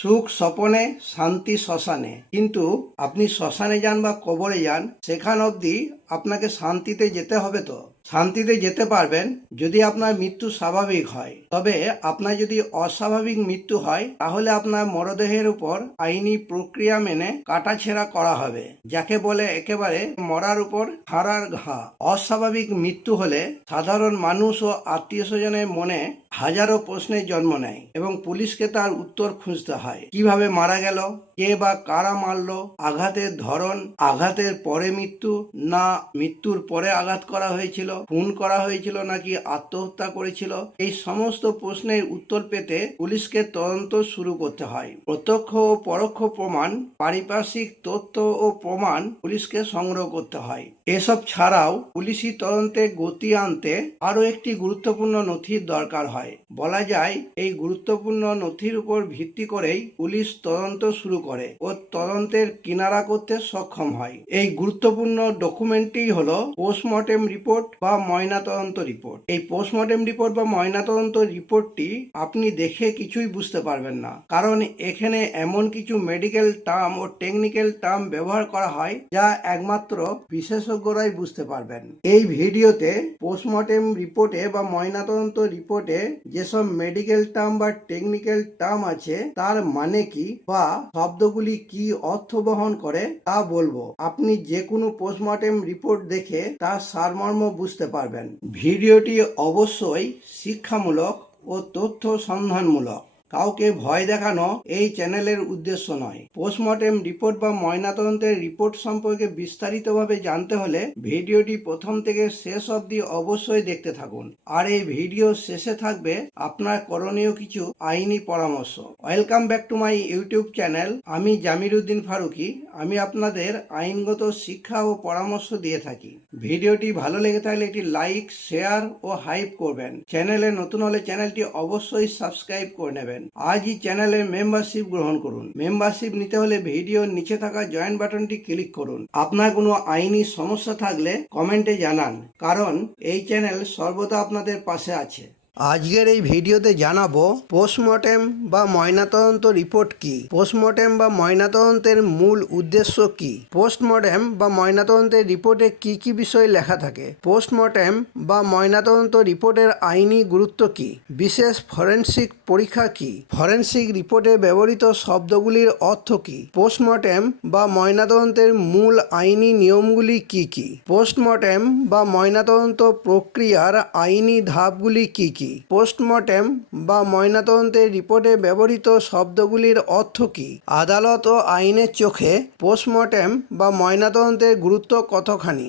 সুখ স্বপনে, শান্তি শ্মশানে। কিন্তু আপনি শ্মশানে যান বা কবরে যান, সেখান অবধি আপনাকে শান্তিতে যেতে হবে। তো শান্তিতে যেতে পারবেন যদি আপনার মৃত্যু স্বাভাবিক হয়। তবে আপনার যদি অস্বাভাবিক মৃত্যু হয়, তাহলে আপনার মরদেহের উপর আইনি প্রক্রিয়া মেনে কাটাছেঁড়া করা হবে, যাকে বলে একেবারে মরার উপর হাড়ার ঘা। অস্বাভাবিক মৃত্যু হলে সাধারণ মানুষ ও আত্মীয় স্বজনের মনে হাজারো প্রশ্নের জন্ম নেয় এবং পুলিশকে তার উত্তর খুঁজতে হয়। কিভাবে মারা গেল, কে বা কারা মারলো, আঘাতের ধরন, আঘাতের পরে মৃত্যু না মৃত্যুর পরে আঘাত করা হয়েছিল, খুন করা হয়েছিল নাকি আত্মহত্যা করেছিল, এই সমস্ত প্রশ্নের উত্তর পেতে পুলিশকে তদন্ত শুরু করতে হয়। প্রত্যক্ষ ও পরোক্ষ প্রমাণ, পারিপার্শ্বিক তথ্য ও প্রমাণ পুলিশকে সংগ্রহ করতে হয়। এসব ছাড়াও পুলিশি তদন্তে গতি আনতে আরো একটি গুরুত্বপূর্ণ নথির দরকার হয়। বলা যায় এই গুরুত্বপূর্ণ নথির উপর ভিত্তি করেই পুলিশ তদন্ত শুরু করে ও তদন্তের কিনারা করতে সক্ষম হয়। এই গুরুত্বপূর্ণ ডকুমেন্টটি হলো পোস্টমর্টেম রিপোর্ট বা ময়নাতদন্ত রিপোর্ট। এই পোস্টমর্টেম রিপোর্ট বা ময়নাতদন্ত রিপোর্টটি আপনি দেখে কিছুই বুঝতে পারবেন না, কারণ এখানে এমন কিছু মেডিকেল টার্ম ও টেকনিক্যাল টার্ম ব্যবহার করা হয় যা একমাত্র বিশেষজ্ঞরাই বুঝতে পারবেন। এই ভিডিওতে পোস্টমর্টেম রিপোর্টে বা ময়নাতদন্ত রিপোর্টে যেসব মেডিকেল টার্ম বা টেকনিক্যাল টার্ম আছে তার মানে কি বা শব্দগুলি কি অর্থ বহন করে তা বলবো। আপনি যে কোনো পোস্টমর্টেম রিপোর্ট দেখে তার সারমর্ম বুঝতে পারবেন। ভিডিওটি অবশ্যই শিক্ষামূলক ও তথ্য সন্ধানমূলক। কাউকে ভয় দেখানো এই চ্যানেলের উদ্দেশ্য নয়। পোস্টমর্টেম রিপোর্ট বা ময়নাতদন্তের রিপোর্ট সম্পর্কে বিস্তারিতভাবে জানতে হলে ভিডিওটি প্রথম থেকে শেষ অবধি অবশ্যই দেখতে থাকুন। আর এই ভিডিও শেষে থাকবে আপনার করণীয় কিছু আইনি পরামর্শ। Welcome back to my YouTube channel. আমি জামির উদ্দিন ফারুকি। আমি আপনাদের আইনগত শিক্ষা ও পরামর্শ দিয়ে থাকি। ভিডিওটি ভালো লেগে থাকলে একটি লাইক, শেয়ার ও হাইপ করবেন। চ্যানেলে নতুন হলে চ্যানেলটি অবশ্যই সাবস্ক্রাইব করে নেবেন। আজই চ্যানেলের মেম্বারশিপ গ্রহণ করুন। মেম্বারশিপ নিতে হলে ভিডিওর নিচে থাকা জয়েন বাটনটি ক্লিক করুন। আপনার কোনো আইনি সমস্যা থাকলে কমেন্টে জানান, কারণ এই চ্যানেল সর্বদা আপনাদের পাশে আছে। আজকের এই ভিডিওতে জানাবো পোস্টমর্টেম বা ময়নাতদন্ত রিপোর্ট কি, পোস্টমর্টেম বা ময়নাতদন্তের মূল উদ্দেশ্য কি, পোস্টমর্টেম বা ময়নাতদন্তের রিপোর্টে কি কি বিষয় লেখা থাকে, পোস্টমর্টেম বা ময়নাতদন্ত রিপোর্টের আইনি গুরুত্ব কি, বিশেষ ফরেনসিক পরীক্ষা কি, ফরেনসিক রিপোর্টে ব্যবহৃত শব্দগুলির অর্থ কি, পোস্টমর্টেম বা ময়নাতদন্তের মূল আইনি নিয়মগুলি কি কি, পোস্টমর্টেম বা ময়নাতদন্ত প্রক্রিয়ার আইনি ধাপগুলি কি কি, পোস্টমর্টেম বা ময়নাতদন্তের রিপোর্টে ব্যবহৃত শব্দগুলির অর্থ কী, আদালত ও আইনের চোখে পোস্টমর্টেম বা ময়নাতদন্তের গুরুত্ব কতখানি।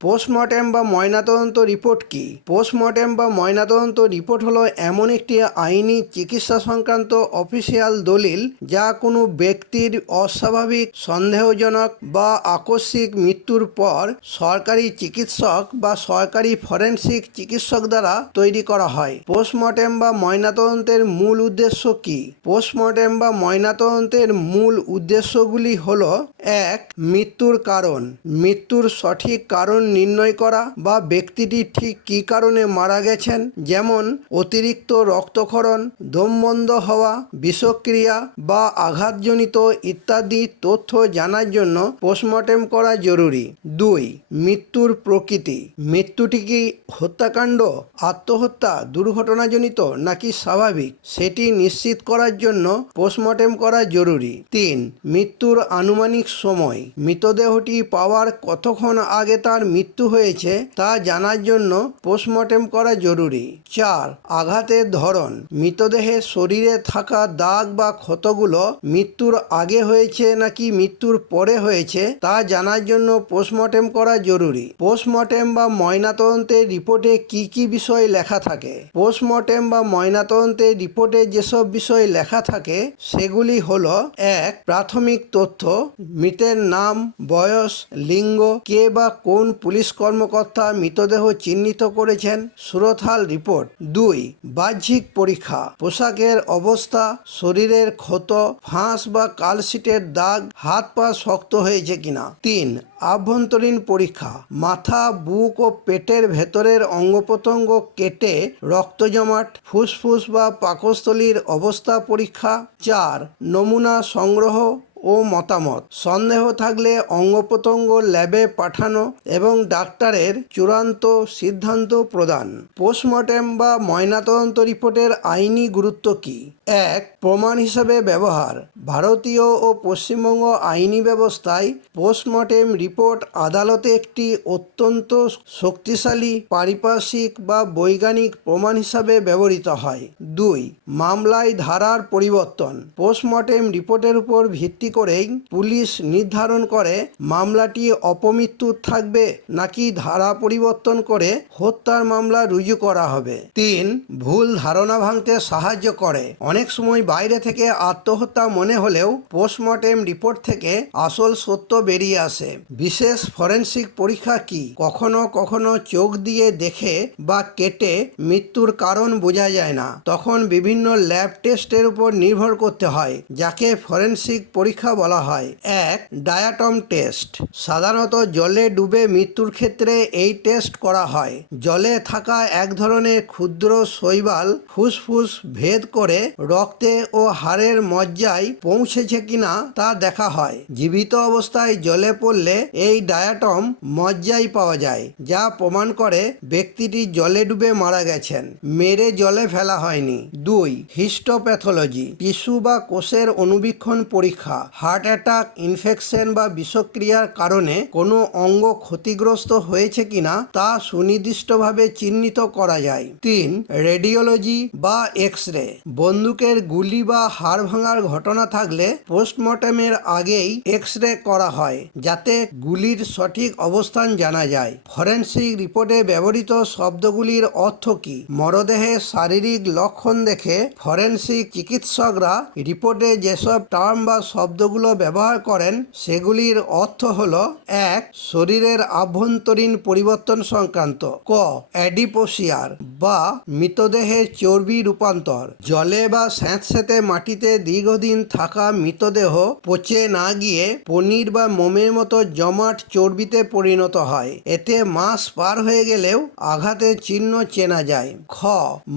পোস্টমর্টেম বা ময়নাতদন্ত রিপোর্ট কি? পোস্টমর্টেম বা ময়নাতদন্ত রিপোর্ট হলো এমন একটি আইনি চিকিৎসা সংক্রান্ত অফিসিয়াল দলিল যা কোনো ব্যক্তির অস্বাভাবিক, সন্দেহজনক বা আকস্মিক মৃত্যুর পর সরকারি চিকিৎসক বা সরকারি ফরেনসিক চিকিৎসক দ্বারা তৈরি করা হয়। পোস্টমর্টেম বা ময়নাতদন্তের মূল উদ্দেশ্য কি? পোস্টমর্টেম বা ময়নাতদন্তের মূল উদ্দেশ্যগুলি হল: 1. মৃত্যুর কারণ, মৃত্যুর সঠিক কারণ নির্ণয় করা বা ব্যক্তিটি ঠিক কী কারণে মারা গেছেন, যেমন অতিরিক্ত রক্তক্ষরণ, দম বন্ধ হওয়া, বিষক্রিয়া বা আঘাতজনিত ইত্যাদি তথ্য জানার জন্য পোস্টমর্টেম করা জরুরি। 2. মৃত্যুর প্রকৃতি, মৃত্যুটি কি হত্যাকাণ্ড, আত্মহত্যা, দুর্ঘটনাজনিত নাকি স্বাভাবিক, সেটি নিশ্চিত করার জন্য পোস্টমর্টেম করা জরুরি। 3. মৃত্যুর আনুমানিক সময়, মৃতদেহটি পাওয়ার কতক্ষণ আগে তার মৃত্যু হয়েছে তা জানার জন্য পোস্টমর্টেম করা জরুরি। 4. আঘাতের ধরন, মৃতদেহের শরীরে থাকা দাগ বা ক্ষতগুলো মৃত্যুর আগে হয়েছে নাকি মৃত্যুর পরে হয়েছে তা জানার জন্য পোস্টমর্টেম করা জরুরি। পোস্টমর্টেম বা ময়নাতদন্তের রিপোর্টে কি কি বিষয় লেখা থাকে? পোস্টমর্টেম বা ময়নাতদন্তের রিপোর্টে যেসব বিষয় লেখা থাকে সেগুলি হলো: 1. প্রাথমিক তথ্য, মৃতের নাম, বয়স, লিঙ্গ, কে বা কোন পুলিশ কর্মকর্তা মৃতদেহ চিহ্নিত করেছেন। সুরতহাল রিপোর্ট। 2. বাহ্যিক পরীক্ষা। পোশাকের অবস্থা, শরীরের ক্ষত, ফাঁস বা কালশিটের দাগ, হাত পা শক্ত হয়েছে কিনা। 3. আভ্যন্তরীণ পরীক্ষা। মাথা, বুক ও পেটের ভেতরের অঙ্গপ্রত্যঙ্গ কেটে রক্ত জমাট, ফুসফুস বা পাকস্থলীর অবস্থা পরীক্ষা। 4. নমুনা সংগ্রহ ও মতামত। সন্দেহ থাকলে অঙ্গপ্রত্যঙ্গ ল্যাবে পাঠানো এবং ডাক্তারের চূড়ান্ত সিদ্ধান্ত প্রদান। পোস্টমর্টেম বা ময়নাতদন্ত রিপোর্টের আইনি গুরুত্ব কী? 1. প্রমাণ হিসাবে ব্যবহার। ভারতীয় ও পশ্চিমবঙ্গ আইনি ব্যবস্থায় পোস্টমর্টেম রিপোর্ট আদালতে একটি অত্যন্ত শক্তিশালী পারিপার্শ্বিক বা বৈজ্ঞানিক প্রমাণ হিসাবে ব্যবহৃত হয়। 2. মামলায় ধারার পরিবর্তন। পোস্টমর্টেম রিপোর্টের উপর ভিত্তি করেই পুলিশ নির্ধারণ করে মামলাটি অপমৃত্যুর থাকবে নাকি ধারা পরিবর্তন করে হত্যার মামলা রুজু করা হবে। 3. ভুল ধারণা ভাঙতে সাহায্য করে। অনেক সময় বাইরে থেকে আত্মহত্যা মনে হলেও পোস্টমর্টেম রিপোর্ট থেকে আসল সত্য বেরিয়ে আসে। বিশেষ ফরেনসিক পরীক্ষা কি? কখনো কখনো চোখ দিয়ে দেখে বা কেটে মৃত্যুর কারণ বোঝা যায় না, তখন বিভিন্ন ল্যাব টেস্টের উপর নির্ভর করতে হয়, যাকে ফরেনসিক পরীক্ষা বলা হয়। 1. Diatom test. সাধারণত জলে ডুবে মৃত্যুর ক্ষেত্রে এই টেস্ট করা হয়। জলে থাকা এক ধরনের ক্ষুদ্র শৈবাল ফুসফুস ভেদ করে রক্তে ও হাড়ের মজ্জায় পৌঁছেছে কিনা তা দেখা হয়। জীবিত অবস্থায় জলে পড়লে এই ডায়াটম মজ্জায় পাওয়া যায়, যা প্রমাণ করে ব্যক্তিটি জলে ডুবে মারা গেছেন, মেরে জলে ফেলা হয়নি। 2. হিস্টোপ্যাথোলজি। টিস্যু বা কোষের অনুবীক্ষণ পরীক্ষা। হার্ট অ্যাটাক, ইনফেকশন বা বিষক্রিয়ার কারণে কোনো অঙ্গ ক্ষতিগ্রস্ত হয়েছে কিনা তা সুনির্দিষ্টভাবে চিহ্নিত করা যায়। 3. রেডিওলজি বা এক্স রে। বন্দুকের গুলি বা হাড় ভাঙার ঘটনা থাকলে পোস্টমর্টেমের আগেই এক্স রে করা হয়, যাতে গুলির সঠিক অবস্থান জানা যায়। ফরেনসিক রিপোর্টে ব্যবহৃত শব্দগুলির অর্থ কী? মরদেহের শারীরিক লক্ষণ দেখে ফরেনসিক চিকিৎসকরা রিপোর্টে যেসব টার্ম বা শব্দগুলো ব্যবহার করেন সেগুলির অর্থ হল: 1. শরীরের আভ্যন্তরীণ পরিবর্তন সংক্রান্ত। ক. অ্যাডিপোসিয়ার বা মৃতদেহের চর্বি রূপান্তর। জলে বা স্যাঁতসেঁতে মাটিতে দীর্ঘদিন থাকা মৃতদেহ পচে না গিয়ে পনির বা মোমের মতো জমাট চর্বিতে পরিণত হয়। এতে মাস পার হয়ে গেলেও আঘাতের চিহ্ন চেনা যায়। খ.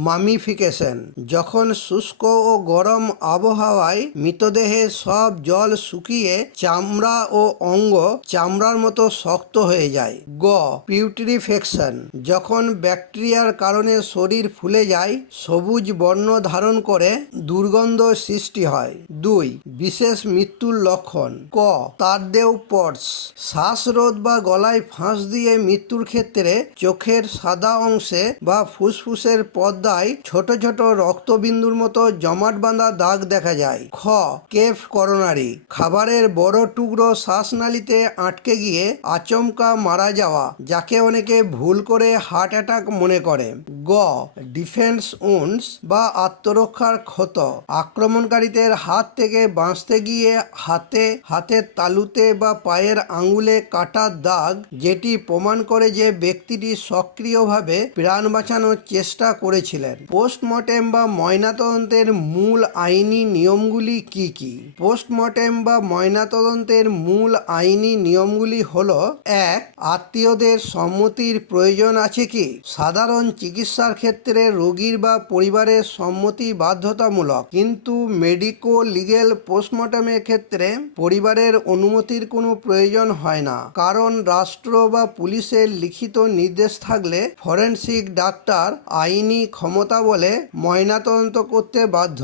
মামিফিকেশন। যখন শুষ্ক ও গরম আবহাওয়ায় মৃতদেহের সব জল শুকিয়ে চামড়া ও অঙ্গ চামড়ার মতো শক্ত হয়ে যায়। গ. পিউট্রিফেকশন। যখন ব্যাকটেরিয়ার কারণে শরীর ফুলে যায়, সবুজ বর্ণ ধারণ করে, দুর্গন্ধ সৃষ্টি হয়। 2. বিশেষ মৃত্যুর লক্ষণ। ক. তারদেও পটস। শ্বাসরোধ বা গলায় ফাঁস দিয়ে মৃত্যুর ক্ষেত্রে চোখের সাদা অংশে বা ফুসফুসের পর্দায় ছোট ছোট রক্তবিন্দুর মতো জমাট বাঁধা দাগ দেখা যায়। খ. কেফ করোনারি। খাবারের বড় টুকরো শ্বাসনালীতে আটকে গিয়ে আচমকা মারা যাওয়া, যাকে অনেকে ভুল করে হার্ট অ্যাটাক মনে করে। গ. ডিফেন্স উন্ডস বা আত্মরক্ষার ক্ষত। আক্রমণকারীদের হাত থেকে বাঁচতে গিয়ে হাতের তালুতে বা পায়ের আঙুলে কাটার দাগ, যেটি প্রমাণ করে যে ব্যক্তিটি সক্রিয়ভাবে প্রাণ বাঁচানোর চেষ্টা করেছিলেন। পোস্টমর্টেম বা ময়নাতদন্তের মূল আইনি নিয়মগুলি কি কি? পোস্টমর্টেম বা ময়নাতদন্তের মূল আইনি নিয়মগুলি হল: 1. আত্মীয়দের সম্মতির প্রয়োজন আছে কি? সাধারণ চিকিৎসার ক্ষেত্রে রোগীর বা পরিবারের সম্মতি বাধ্যতামূলক, কিন্তু মেডিকো লিগেল পোস্টমর্টেমের ক্ষেত্রে পরিবারের অনুমতির কোনো প্রয়োজন হয় না, কারণ রাষ্ট্র বা পুলিশের লিখিত নির্দেশ থাকলে ফরেনসিক ডাক্তার আইনি ক্ষমতা বলে ময়নাতদন্ত করতে বাধ্য।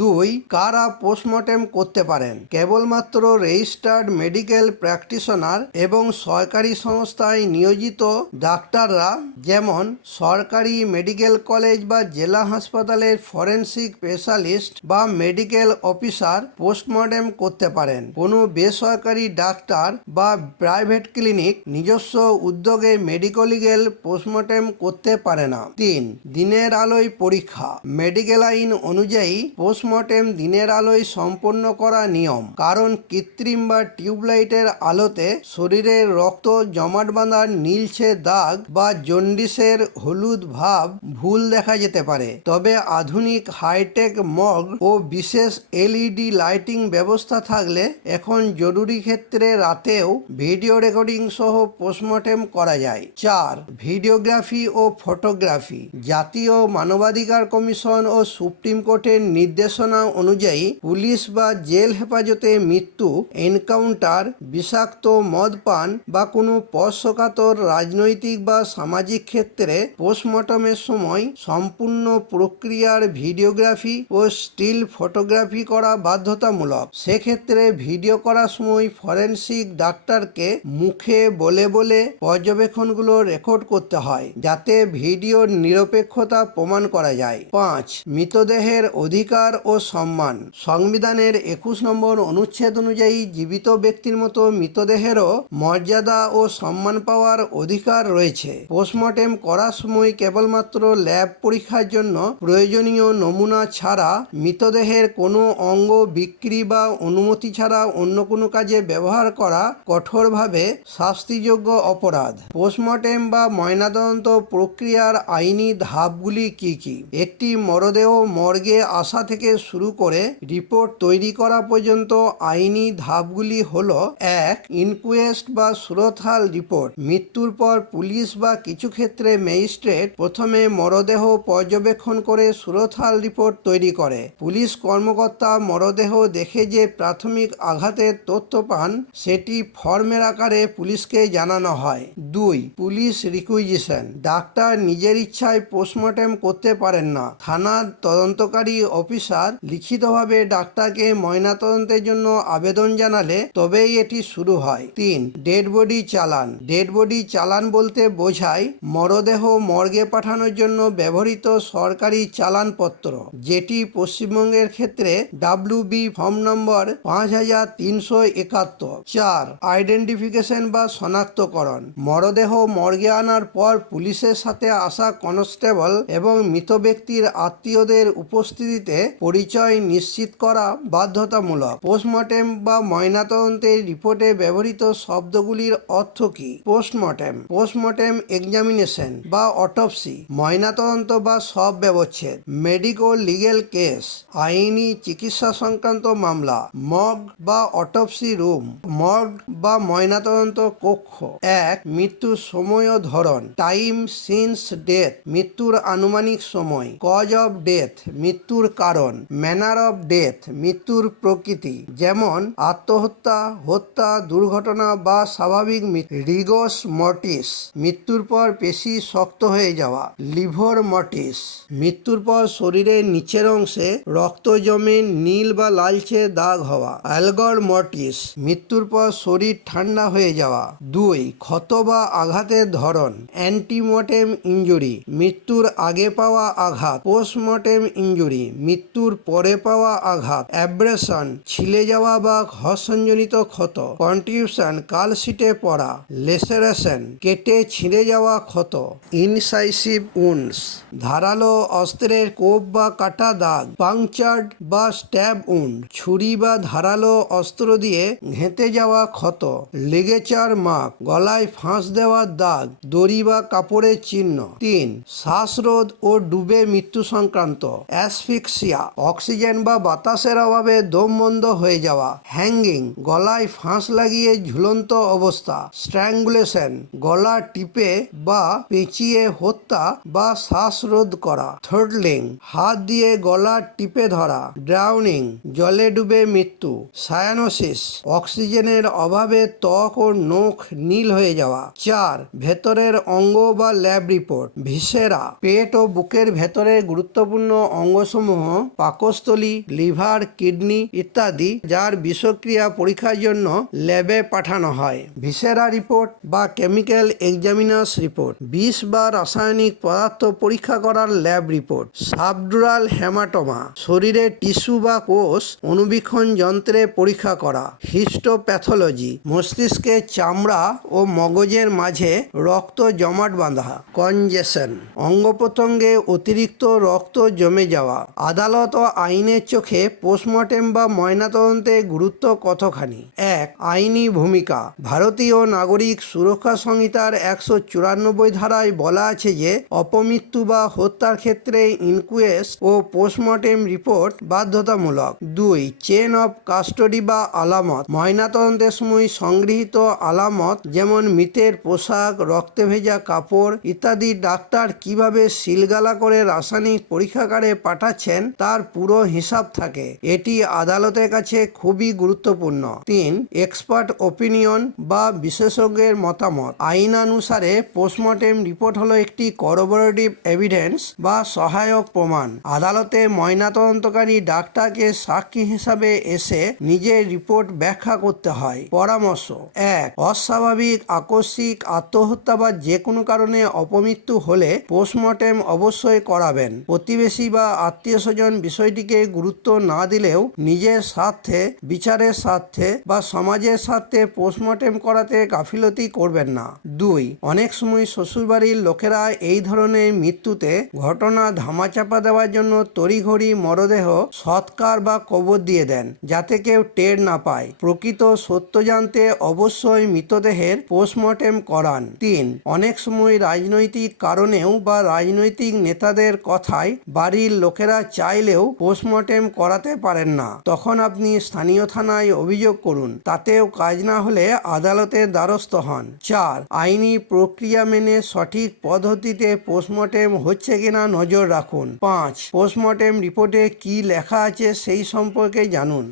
2. কারা পোস্টমর্টেম করতে পারেন? কেবলমাত্র রেজিস্টার্ড মেডিকেল প্র্যাকটিশনার এবং সরকারি সংস্থায় নিয়োজিত ডাক্তাররা, যেমন সরকারি মেডিকেল কলেজ বা জেলা হাসপাতালের ফরেনসিক স্পেশালিস্ট বা মেডিকেল অফিসার পোস্টমর্টেম করতে পারেন। কোনো বেসরকারি ডাক্তার বা প্রাইভেট ক্লিনিক নিজস্ব উদ্যোগে মেডিকো লিগ্যাল পোস্টমর্টেম করতে পারে না। 3. দিনের আলোয় পরীক্ষা। মেডিকেল আইন অনুযায়ী পোস্টমর্টেম দিনের আলোয় সম্পন্ন করা নিয়ম, কারণ কৃত্রিম বা টিউবলাইটের আলোতে শরীরের রক্ত জমাট বাঁধার নীলচে দাগ বা জন্ডিসের হলুদ ভাব ভুল দেখা যেতে পারে। তবে আধুনিক হাইটেক মগ ও বিশেষ এলইডি লাইটিং ব্যবস্থা থাকলে এখন জরুরি ক্ষেত্রে রাতেও ভিডিও রেকর্ডিং সহ পোস্টমর্টেম করা যায়। 4. ভিডিওগ্রাফি ও ফটোগ্রাফি। জাতীয় মানবাধিকার কমিশন ও সুপ্রিম কোর্টের নির্দেশনা অনুযায়ী পুলিশ বা জেল হেফাজতে মৃত্যু, এনকাউন্টার, বিষাক্ত মদ পান বা কোনো স্পর্শকাতর রাজনৈতিক বা সামাজিক ক্ষেত্রে পোস্টমর্টমের সময় সম্পূর্ণ প্রক্রিয়ার ভিডিওগ্রাফি ও স্টিল ফটোগ্রাফি করা বাধ্যতামূলক। সেক্ষেত্রে ভিডিও করার সময় ফরেনসিক ডাক্তারকে মুখে বলে বলে পর্যবেক্ষণগুলো রেকর্ড করতে হয়, যাতে ভিডিওর নিরপেক্ষতা প্রমাণ করা যায়। 5. মৃতদেহের অধিকার ও সম্মান। সংবিধানের 21 নম্বর অনুচ্ছেদ অনুযায়ী জীবিত ব্যক্তির মতো মৃতদেহেরও মর্যাদা ও সম্মান পাওয়ার অধিকার রয়েছে। পোস্টমর্টেম করার সময় কেবলমাত্র ল্যাব পরীক্ষার জন্য প্রয়োজনীয় নমুনা ছাড়া মৃতদেহের কোনো অঙ্গ বিক্রি বা অনুমতি ছাড়া অন্য কোনো কাজে ব্যবহার করা কঠোরভাবে শাস্তিযোগ্য অপরাধ। পোস্টমর্টেম বা ময়নাতদন্ত প্রক্রিয়ার আইনি ধাপগুলি কি কি? একটি মরদেহ মর্গে আসা থেকে শুরু করে রিপোর্ট তৈরি করা পর্যন্ত আইনি ধাপগুলি হল: 1. ইনকুয়েস্ট বা সুরতহাল রিপোর্ট। মৃত্যুর পর পুলিশ বা কিছু ক্ষেত্রে ম্যাজিস্ট্রেট প্রথমে মরদেহ পর্যবেক্ষণ করে সুরতহাল রিপোর্ট তৈরি করে। পুলিশ কর্মকর্তা মরদেহ দেখে যে প্রাথমিক আঘাতের তথ্য পান সেটি ফর্মের আকারে পুলিশকে জানানো হয়। 2. Police requisition. ডাক্তার নিজের ইচ্ছায় পোস্টমর্টেম করতে পারেন না। থানার তদন্তকারী অফিসার লিখিতভাবে ডাক্তারকে ময়নাতদন্তের জন্য আবেদন জানালে তবেই এটি শুরু হয়। 3. ডেড বডি চালান। ডেড বডি চালান বলতে বোঝায় মরদেহ মর্গে পাঠানোর জন্য ব্যবহৃত সরকারি চালানপত্র, যেটি পশ্চিমবঙ্গের ক্ষেত্রে WB ফর্ম নম্বর 5371। 4. আইডেন্টিফিকেশন বা শনাক্তকরণ। মরদেহ মর্গে আনার পর পুলিশের সাথে আসা কনস্টেবল এবং মৃত ব্যক্তির আত্মীয়দের উপস্থিতিতে পরিচয় নিশ্চিত করা বাধ্যতামূলক। পোস্টমর্টেম বা ময়নাতদন্তের রিপোর্টে ব্যবহৃত শব্দগুলির অর্থ কী? পোস্টমর্টেম, পোস্টমর্টেম এক্সামিনেশন বা অটোপসি, ময়নাতদন্ত বা শব ব্যবচ্ছেদ। মেডিকো লিগ্যাল কেস, আইনি চিকিৎসা সংক্রান্ত মামলা। মর্গ বা অটোপসি রুম, মর্গ বা ময়নাতদন্ত কক্ষ। 1. মৃত্যুর সময় ও ধরন। টাইম সিন্স ডেথ, মৃত্যুর আনুমানিক সময়। কজ অফ ডেথ, মৃত্যুর কারণ। ম্যানার অফ ডেথ, মৃত্যুর প্রকৃতি, যেমন আত্মহত্যা, হত্যা, দুর্ঘটনা বা স্বাভাবিক মৃত্যু। রিগস মর্টিস, মৃত্যুর পর পেশি শক্ত হয়ে যাওয়া। লিভর মর্টিস, মৃত্যুর পর শরীরের নিচের অংশে রক্ত জমে নীল বা লালচে দাগ হওয়া। অ্যালগর মর্টিস, মৃত্যুর পর শরীর ঠান্ডা হয়ে যাওয়া। 2. ক্ষত বা আঘাতের ধরন। অ্যান্টিমর্টেম ইনজুরি, মৃত্যুর আগে পাওয়া আঘাত। পোস্টমর্টেম ইনজুরি, মৃত্যুর পরে পাওয়া আঘাত। অ্যাব্রেশন, ছিলে যাওয়া বা ঘর্ষণজনিত ক্ষত। কন্টিউশন, কালশিটে পড়া। লেসেরেশন, কেটে ছিঁড়ে যাওয়া ক্ষত। ইনসাইসিভ উন্ডস, ধারালো অস্ত্রের কোপ বা কাটা দাগ। পাংচার্ড বা স্ট্যাব উন্ড, ছুরি বা ধারালো অস্ত্র দিয়ে ঘেঁটে যাওয়া ক্ষত। লিগেচার মার্ক, গলায় ফাঁস দেওয়ার দাগ, দড়ি বা কাপড়ের চিহ্ন। 3. শ্বাসরোধ ও ডুবে মৃত্যু সংক্রান্ত। অ্যাসফিক্সিয়া, অক্সিজেন বা বাতাসের অভাবে দম বন্ধ হয়ে যাওয়া। হ্যাঙ্গিং, গলায় ফাঁস লাগিয়ে ঝুলন্ত অবস্থা। স্ট্র্যাঙ্গুলেশন, গলা টিপে বা পেঁচিয়ে হত্যা বা শ্বাসরোধ করা। থ্রোটলিং, হাত দিয়ে গলা টিপে ধরা। ড্রাউনিং, জলে ডুবে মৃত্যু। সায়ানোসিস, অক্সিজেনের অভাবে ত্বক ও নখ নীল হয়ে যাওয়া। 4. ভেতরের অঙ্গ বা ল্যাব রিপোর্ট। ভিসেরা, পেট ও বুকের ভেতরের গুরুত্বপূর্ণ অঙ্গসমূহ, পাকস্থলী, লিভার, কিডনি ইত্যাদি, যার বিষক্রিয়া পরীক্ষার জন্য ল্যাবে পাঠানো হয়। ভিসেরা রিপোর্ট বা কেমিক্যাল এক্সামিনার্স রিপোর্ট। বিষ বা রাসায়নিক পদার্থ পরীক্ষা করার ল্যাব রিপোর্ট। সাবডুরাল হেমাটোমা, শরীরের টিস্যু বা কোষ অণুবীক্ষণ যন্ত্রে পরীক্ষা করা। হিস্টোপ্যাথোলজি, মস্তিষ্কের চামড়া ও মগজের মাঝে রক্ত জমাট বাঁধা। কনজেশন, অঙ্গ প্রত্যঙ্গে অতিরিক্ত রক্ত জমে যাওয়া। আদালত ও আইনের চোখে পোস্টমর্টেম বা ময়নাতদন্তের গুরুত্ব কতখানি? 1. আইনি ভূমিকা। ভারতীয় নাগরিক সুরক্ষা সংহিতার 194 ধারায় বলা আছে যে অপমৃত্যু বা হত্যার ক্ষেত্রে ইনকুয়েস্ট ও পোস্টমর্টেম রিপোর্ট বাধ্যতামূলক। 2. চেন অফ কাস্টডি বা আলামত। ময়নাতদন্তের সময় সংগৃহীত আলামত যেমন মৃতের পোশাক, রক্তে ভেজা কাপড় ইত্যাদি ডাক্তার কিভাবে সিলগালা করে রাসায়নিক পরীক্ষাগারে পাঠাচ্ছেন তার পুরো হিসাব থাকে। এটি আদালতের কাছে খুবই গুরুত্বপূর্ণ। 3. এক্সপার্ট ওপিনিয়ন বা বিশেষজ্ঞের মতামত। আইনানুসারে পোস্টমর্টেম রিপোর্ট হলো একটি করোবোরেটিভ এভিডেন্স বা সহায়ক প্রমাণ। আদালতে ময়নাতদন্তকারী ডাক্তারকে সাক্ষী হিসাবে এসে নিজের রিপোর্ট ব্যাখ্যা করতে হয়। পরামর্শ: 1. অস্বাভাবিক, আকস্মিক আত্মহত্যা বা যে কোনো কারণে অপমৃত্যু হলে পোস্টমর্টেম অবশ্যই করাবেন। প্রতিবেশী বা আত্মীয় স্বজন বিষয়টিকে গুরুত্ব না দিলেও নিজের স্বার্থে, বিচারের স্বার্থে বা সমাজের স্বার্থে পোস্টমর্টেম করাতে গাফিলতি করবেন না। 2. অনেক সময় শ্বশুরবাড়ির লোকেরা এই ধরনের মৃত্যুতে ঘটনা ধামাচাপা দেওয়ার জন্য তড়িঘড়ি মরদেহ সৎকার বা কবর দিয়ে দেন যাতে কেউ টের না পায়। প্রকৃত সত্য জানতে অবশ্যই মৃতদেহের পোস্টমর্টেম করান। 3. অনেক সময় রাজনৈতিক কারণেও বা রাজনৈতিক নেতাদের কথায় বাড়ির লোকেরা চাইলেও পোস্টমর্টেম করাতে পারেন না। তখন আপনি স্থানীয় থানায় অভিযোগ করুন। তাতেও কাজ না হলে আদালতের দ্বারস্থ হন। 4. আইনি প্রক্রিয়া মেনে সঠিক পদ্ধতিতে পোস্টমর্টেম হচ্ছে কিনা নজর রাখুন। 5. পোস্টমর্টেম রিপোর্টে কি লেখা আছে সেই সম্পর্কে জানুন।